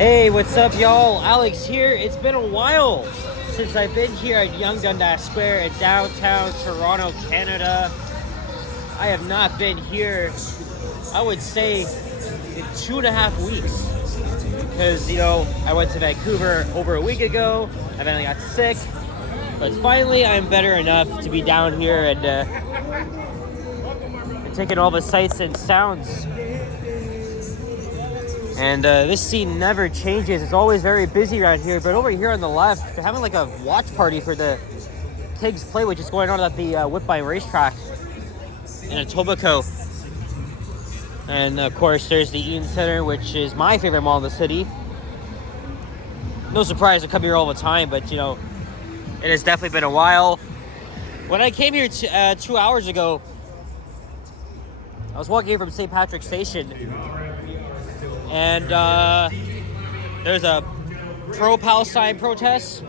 Hey, what's up, y'all? Alex here. It's been a while since I've been here at Yonge Dundas Square in downtown Toronto, Canada. I have not been here, I would say, in 2.5 weeks. Because, I went to Vancouver over a week ago, and then I got sick. But finally, I'm better enough to be down here and taking all the sights and sounds. And this scene never changes. It's always very busy around here. But over here on the left, they're having like a watch party for the Tigs Play, which is going on at the Woodbine Racetrack in Etobicoke. And of course, there's the Eaton Centre, which is my favorite mall in the city. No surprise, I come here all the time, but it has definitely been a while. When I came here 2 hours ago, I was walking here from St. Patrick's Station. And there's a pro-Palestine protest.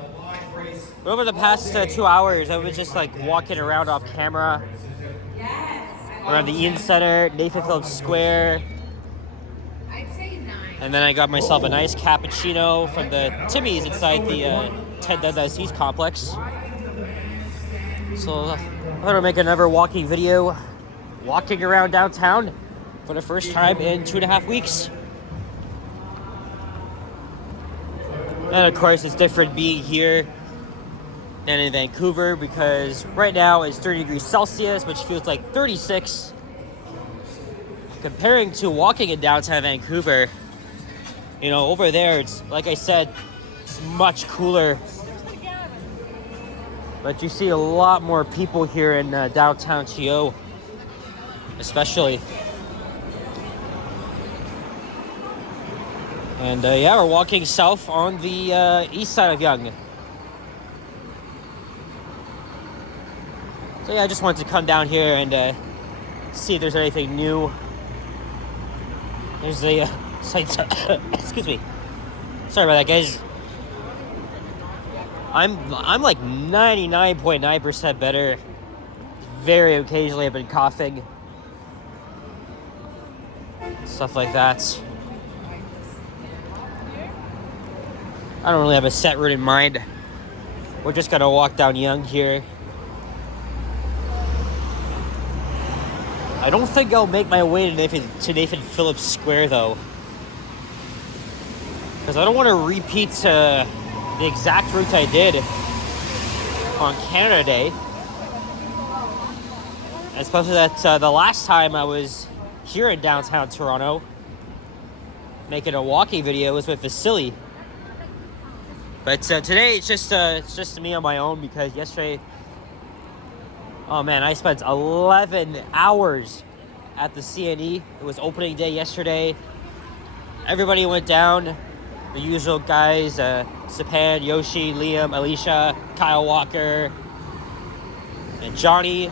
But over the past 2 hours, I was just like walking around off camera around the Eaton Centre, Nathan Phillips Square. And then I got myself a nice cappuccino from the Timmy's inside the Ted Dundas East complex. So I'm going to make another walking video, walking around downtown for the first time in 2.5 weeks. And of course, it's different being here than in Vancouver because right now it's 30 degrees Celsius, which feels like 36. Comparing to walking in downtown Vancouver, over there, it's like I said, it's much cooler. But you see a lot more people here in downtown TO, especially. And we're walking south on the east side of Yonge. So I just wanted to come down here and see if there's anything new. There's the sites. Excuse me. Sorry about that, guys. I'm like 99.9% better. Very occasionally I've been coughing. Stuff like that. I don't really have a set route in mind. We're just gonna walk down Yonge here. I don't think I'll make my way to Nathan Phillips Square though, because I don't want to repeat the exact route I did on Canada Day. Especially that the last time I was here in downtown Toronto making a walking video was with Vasily. But today it's just me on my own because yesterday, oh man, I spent 11 hours at the CNE. It was opening day yesterday. Everybody went down. The usual guys, Sapan, Yoshi, Liam, Alicia, Kyle Walker, and Johnny.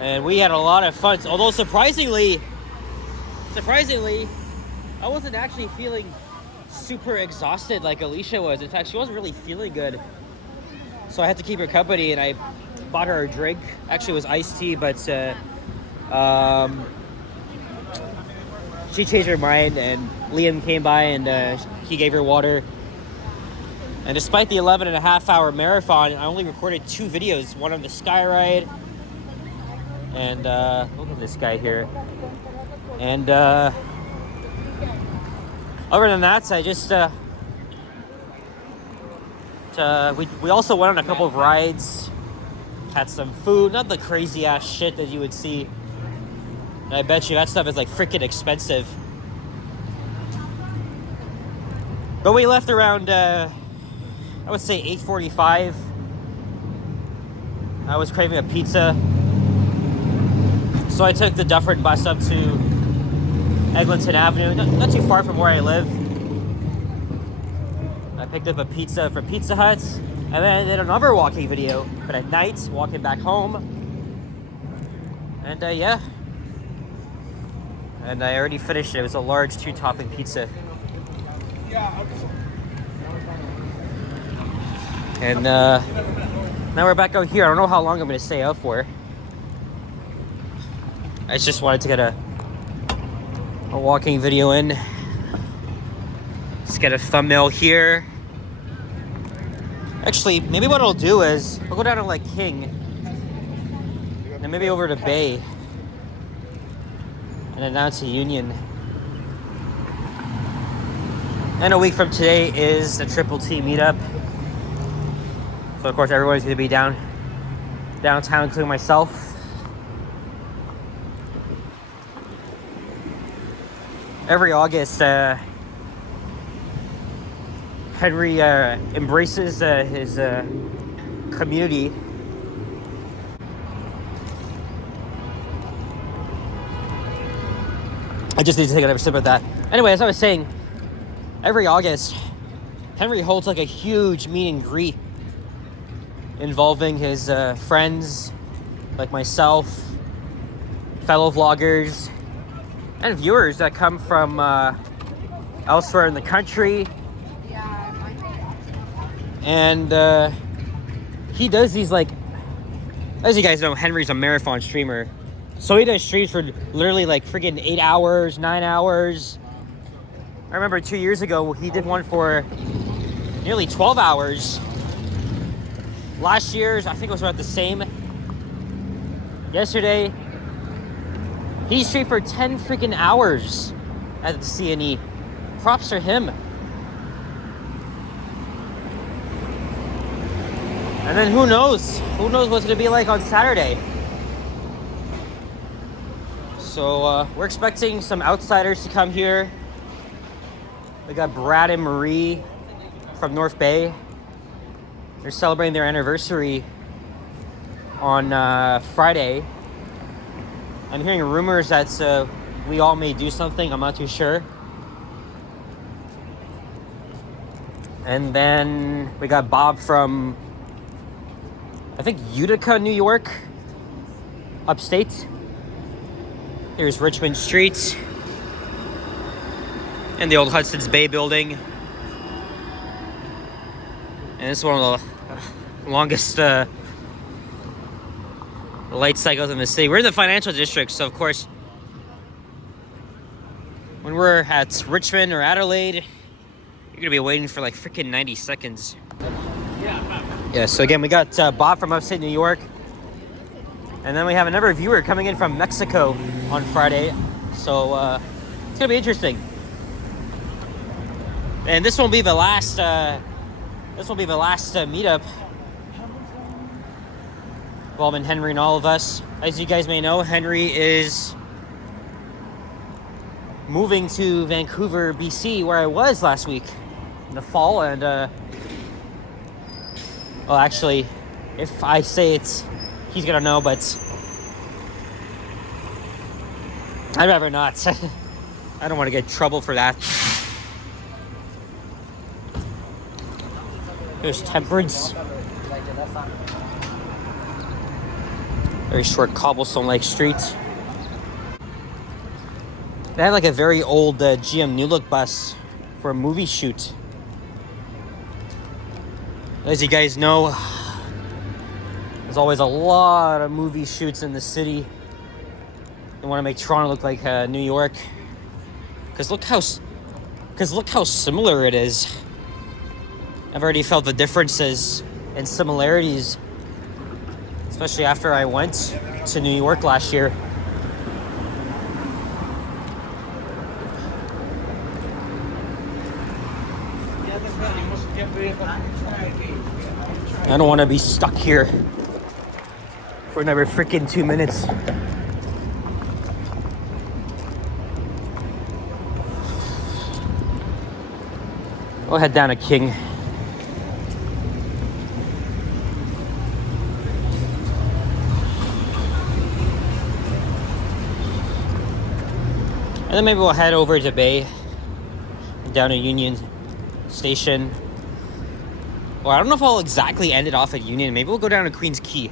And we had a lot of fun. Although surprisingly, I wasn't actually feeling super exhausted like Alicia was. In fact, she wasn't really feeling good. So I had to keep her company, and I bought her a drink. Actually, it was iced tea, but she changed her mind, and Liam came by, and he gave her water. And despite the 11.5-hour marathon, I only recorded 2 videos. One of the sky ride, and look at this guy here. And other than that, I just we also went on a couple of rides, had some food, not the crazy ass shit that you would see. And I bet you that stuff is like freaking expensive. But we left around I would say 8:45. I was craving a pizza, so I took the Dufferin bus up to Eglinton Avenue, not too far from where I live. I picked up a pizza from Pizza Hut, and then I did another walking video, but at night, walking back home. And and I already finished it. It was a large 2-topping pizza. And now we're back out here. I don't know how long I'm going to stay out for. I just wanted to get a walking video in. Let's get a thumbnail here. Actually, maybe what I'll do is I'll go down to like King and maybe over to Bay and then down to Union. And a week from today is the Triple T meetup. So of course everyone's gonna be downtown, including myself. Every August, Henry embraces his community. I just need to take another sip of that. Anyway, as I was saying, every August, Henry holds like a huge meet and greet involving his friends, like myself, fellow vloggers, and viewers that come from elsewhere in the country. And he does these, like, as you guys know, Henry's a marathon streamer. So he does streams for literally like freaking 8 hours, 9 hours. I remember 2 years ago, he did one for nearly 12 hours. Last year's, I think it was about the same. Yesterday, he streamed for 10 freaking hours at the CNE. Props to him. And then who knows? Who knows what's gonna be like on Saturday? So we're expecting some outsiders to come here. We got Brad and Marie from North Bay. They're celebrating their anniversary on Friday. I'm hearing rumors that we all may do something. I'm not too sure. And then we got Bob from, I think, Utica, New York, upstate. Here's Richmond Street and the old Hudson's Bay building. And it's one of the longest light cycles in the city. We're in the financial district, so of course, when we're at Richmond or Adelaide, you're gonna be waiting for like freaking 90 seconds. Yeah, so again, we got Bob from upstate New York. And then we have another viewer coming in from Mexico on Friday. So it's gonna be interesting. And this won't be the last meetup involving Henry and all of us. As you guys may know, Henry is moving to Vancouver, BC, where I was last week in the fall. And well, actually, if I say it's, he's gonna know, but I'd rather not. I don't want to get in trouble for that. There's Temperance. Very short cobblestone-like street. They had like a very old GM New Look bus for a movie shoot. As you guys know, there's always a lot of movie shoots in the city. They want to make Toronto look like New York. Because look how similar it is. I've already felt the differences and similarities, especially after I went to New York last year. I don't want to be stuck here for another freaking 2 minutes. We'll head down to King. And then maybe we'll head over to Bay, down to Union Station. Well, I don't know if I'll exactly end it off at Union. Maybe we'll go down to Queens Quay.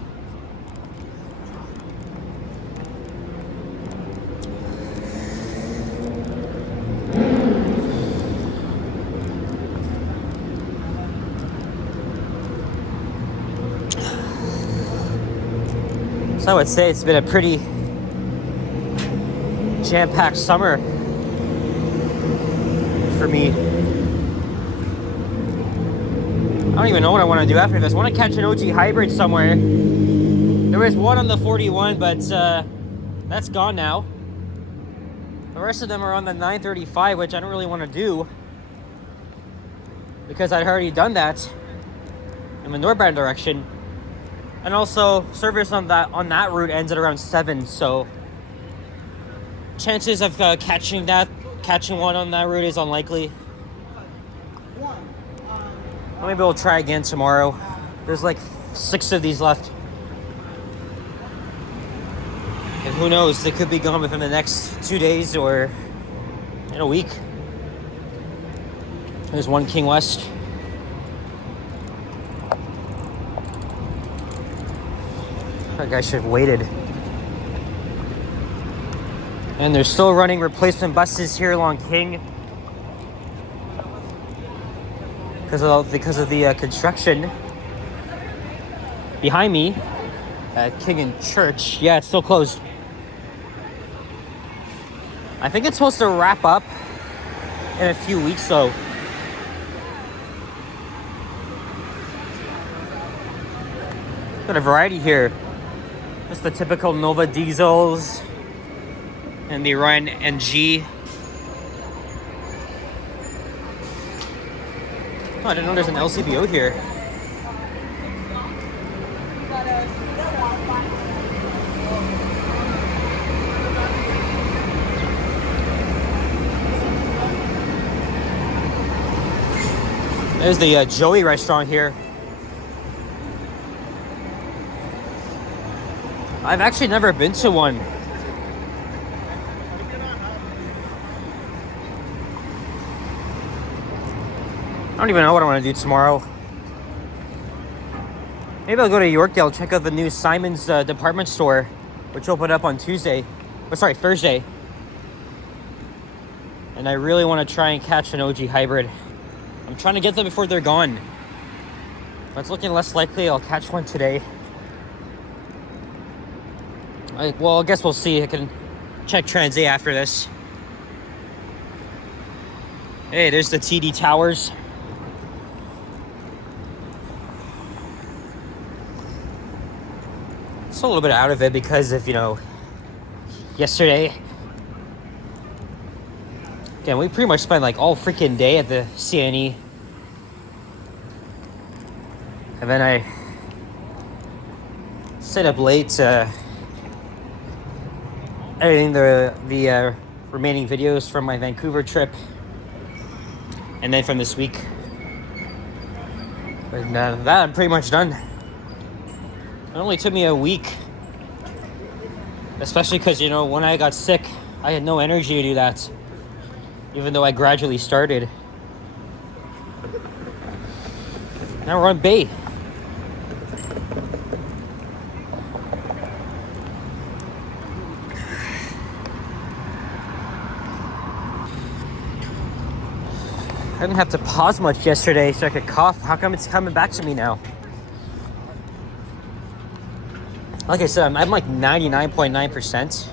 So I would say it's been a pretty jam-packed summer for me. don't even know what I want to do after this. I want to catch an OG hybrid somewhere. There was one on the 41, but that's gone now. The rest of them are on the 935, which I don't really want to do because I'd already done that in the northbound direction. And also, service on that route ends at around 7, so chances of catching one on that route is unlikely. Maybe we'll try again tomorrow. There's like 6 of these left. And who knows, they could be gone within the next 2 days or in a week. There's one King West. That guy should have waited. And they're still running replacement buses here along King because of the construction behind me at King and Church. Yeah, it's still closed. I think it's supposed to wrap up in a few weeks though. Got a variety here. Just the typical Nova diesels and the Orion NG. Oh, I didn't know there's an LCBO here. There's the Joey restaurant here. I've actually never been to one. I don't even know what I want to do tomorrow. Maybe I'll go to Yorkdale, check out the new Simon's department store, which opened up on Thursday. And I really want to try and catch an OG hybrid. I'm trying to get them before they're gone. But it's looking less likely I'll catch one today. Well, I guess we'll see. I can check Transat after this. Hey, there's the TD Towers. It's a little bit out of it because of, yesterday. Again, we pretty much spent like all freaking day at the CNE. And then I stayed up late editing the remaining videos from my Vancouver trip. And then from this week. But that I'm pretty much done. It only took me a week. Especially because, when I got sick, I had no energy to do that. Even though I gradually started. Now we're on Bay. I didn't have to pause much yesterday so I could cough. How come it's coming back to me now? Like I said, I'm like 99.9%.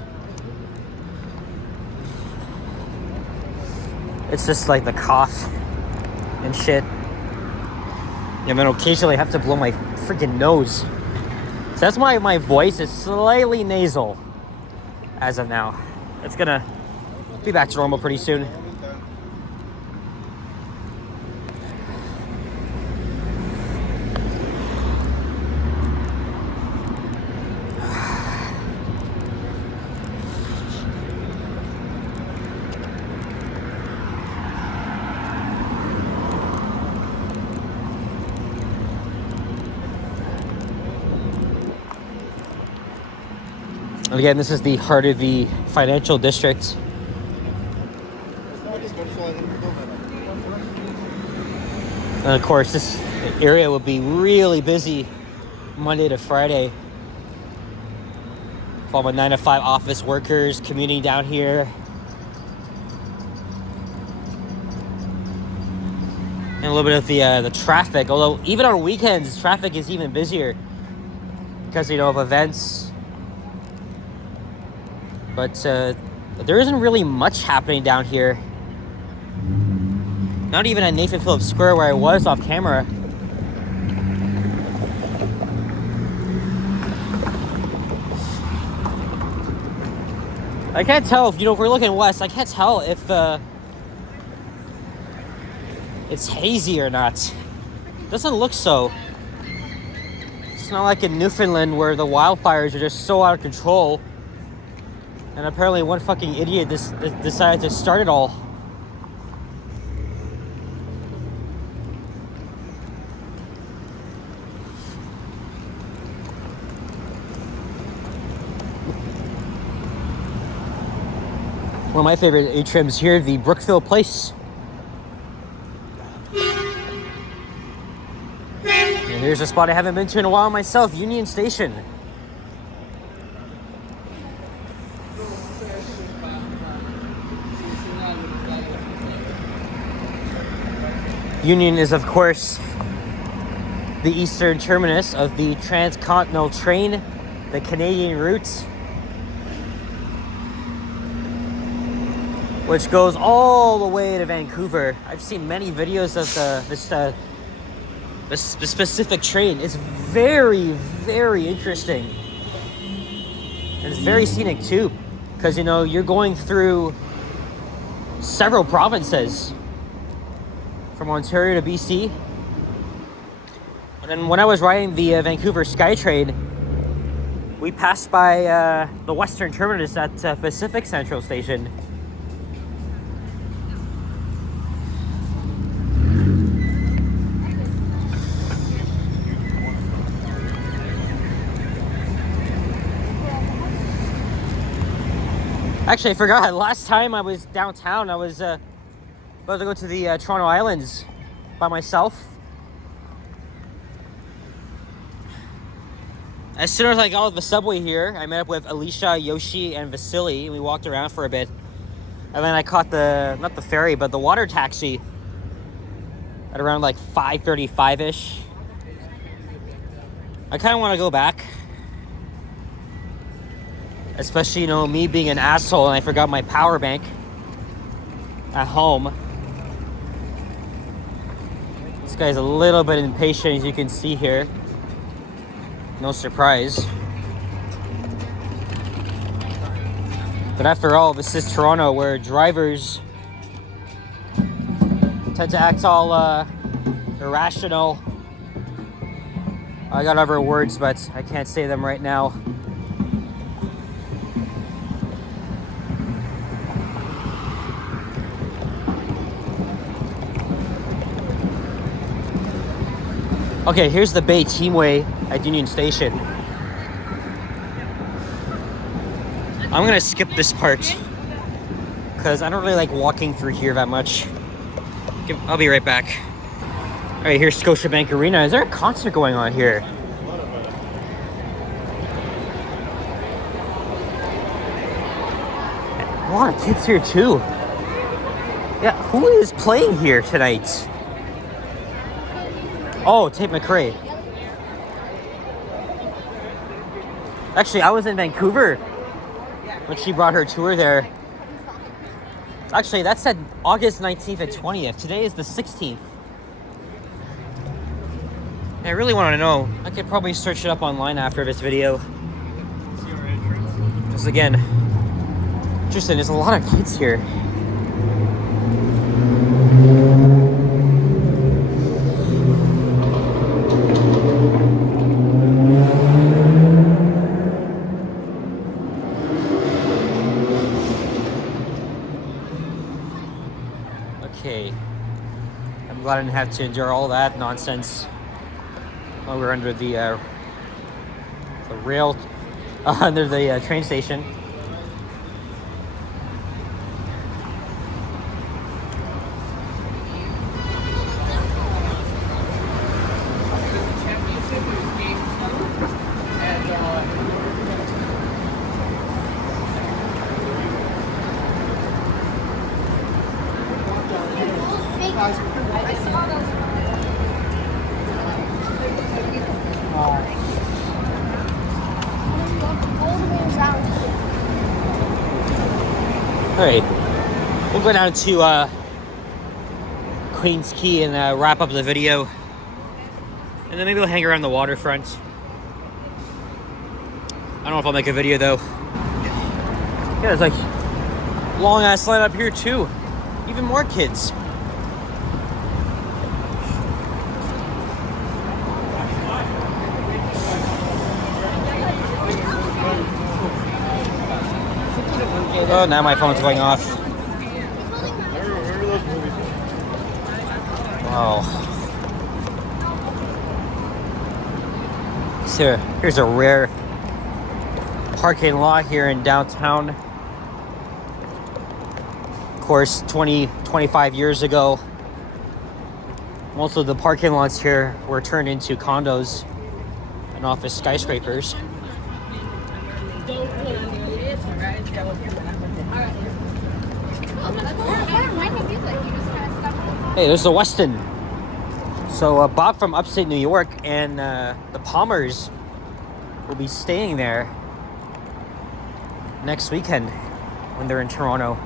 It's just like the cough and shit. And then occasionally I have to blow my freaking nose. So that's why my voice is slightly nasal as of now. It's gonna be back to normal pretty soon. Again, this is the heart of the financial district. And of course, this area will be really busy Monday to Friday. All my 9 to 5 office workers commuting down here. And a little bit of the traffic. Although even on weekends, traffic is even busier because of events. But there isn't really much happening down here. Not even at Nathan Phillips Square where I was off camera. I can't tell if, if we're looking west, I can't tell if it's hazy or not. Doesn't look so. It's not like in Newfoundland where the wildfires are just so out of control. And apparently one fucking idiot decided to start it all. One of my favorite atriums here, the Brookville Place. And here's a spot I haven't been to in a while myself, Union Station. Union is, of course, the eastern terminus of the transcontinental train, the Canadian route, which goes all the way to Vancouver. I've seen many videos of the specific train. It's very, very interesting. And it's very scenic too, because you're going through several provinces from Ontario to BC. And then when I was riding the Vancouver SkyTrain, we passed by the western terminus at Pacific Central Station. Actually, I forgot. Last time I was downtown, I was about to go to the Toronto Islands by myself. As soon as I got off the subway here, I met up with Alicia, Yoshi, and Vasily, and we walked around for a bit. And then I caught not the ferry, but the water taxi at around like 5:35-ish. I kind of want to go back. Especially, me being an asshole and I forgot my power bank at home. This guy's a little bit impatient, as you can see here. No surprise. But after all, this is Toronto, where drivers tend to act all irrational. I got other words, but I can't say them right now. Okay, here's the Bay Teamway at Union Station. I'm gonna skip this part because I don't really like walking through here that much. I'll be right back. All right, here's Scotiabank Arena. Is there a concert going on here? A lot of kids here too. Yeah, who is playing here tonight? Oh, Tate McRae. Actually, I was in Vancouver when she brought her tour there. Actually, that said August 19th and 20th. Today is the 16th. I really want to know. I could probably search it up online after this video. Because again, interesting, there's a lot of kids here. Okay, I'm glad I didn't have to endure all that nonsense while we're under the rail, under the train station. Alright, we'll go down to Queens Quay and wrap up the video. And then maybe we'll hang around the waterfront. I don't know if I'll make a video though. Yeah, there's like long ass line up here too. Even more kids. Oh, now my phone's going off. Wow. So here's a rare parking lot here in downtown. Of course, 25 years ago, most of the parking lots here were turned into condos and office skyscrapers. Hey, there's the Westin. So Bob from upstate New York and the Palmers will be staying there next weekend when they're in Toronto.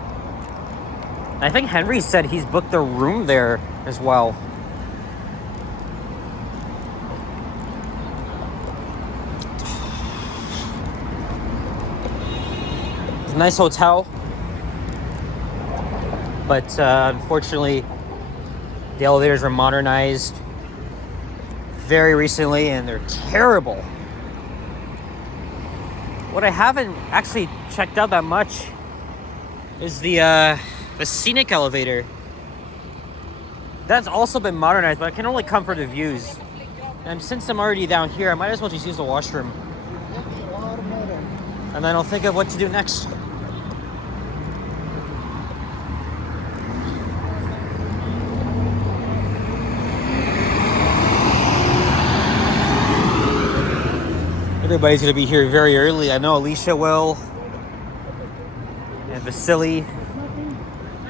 And I think Henry said he's booked a room there as well. It's a nice hotel, but unfortunately the elevators were modernized very recently and they're terrible. What I haven't actually checked out that much is the scenic elevator. That's also been modernized, but I can only come for the views. And since I'm already down here, I might as well just use the washroom. And then I'll think of what to do next. Everybody's gonna be here very early. I know Alicia will, and Vasily.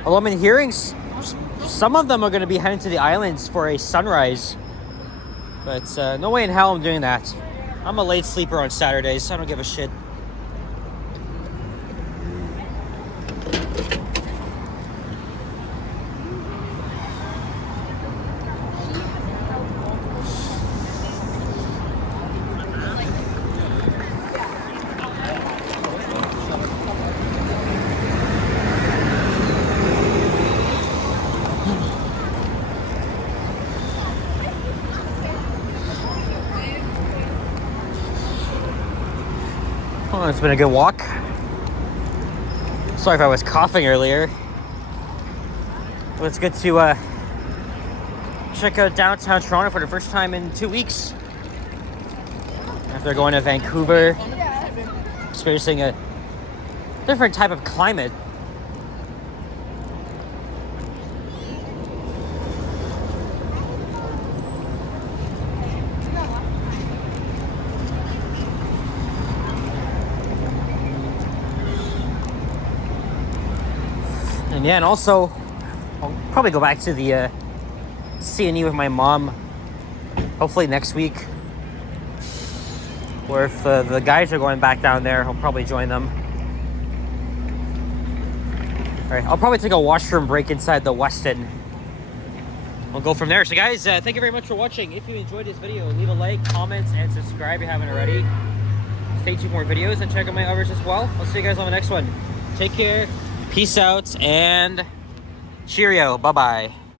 Although I'm hearing some of them are gonna be heading to the islands for a sunrise. But no way in hell I'm doing that. I'm a late sleeper on Saturdays, so I don't give a shit. Well, it's been a good walk. Sorry if I was coughing earlier. But it's good to check out downtown Toronto for the first time in 2 weeks. After going to Vancouver, experiencing a different type of climate. And yeah, and also, I'll probably go back to the C&E with my mom, hopefully next week. Or if the guys are going back down there, I'll probably join them. All right, I'll probably take a washroom break inside the Westin. We'll go from there. So guys, thank you very much for watching. If you enjoyed this video, leave a like, comment, and subscribe if you haven't already. Stay tuned for more videos and check out my others as well. I'll see you guys on the next one. Take care. Peace out and cheerio. Bye-bye.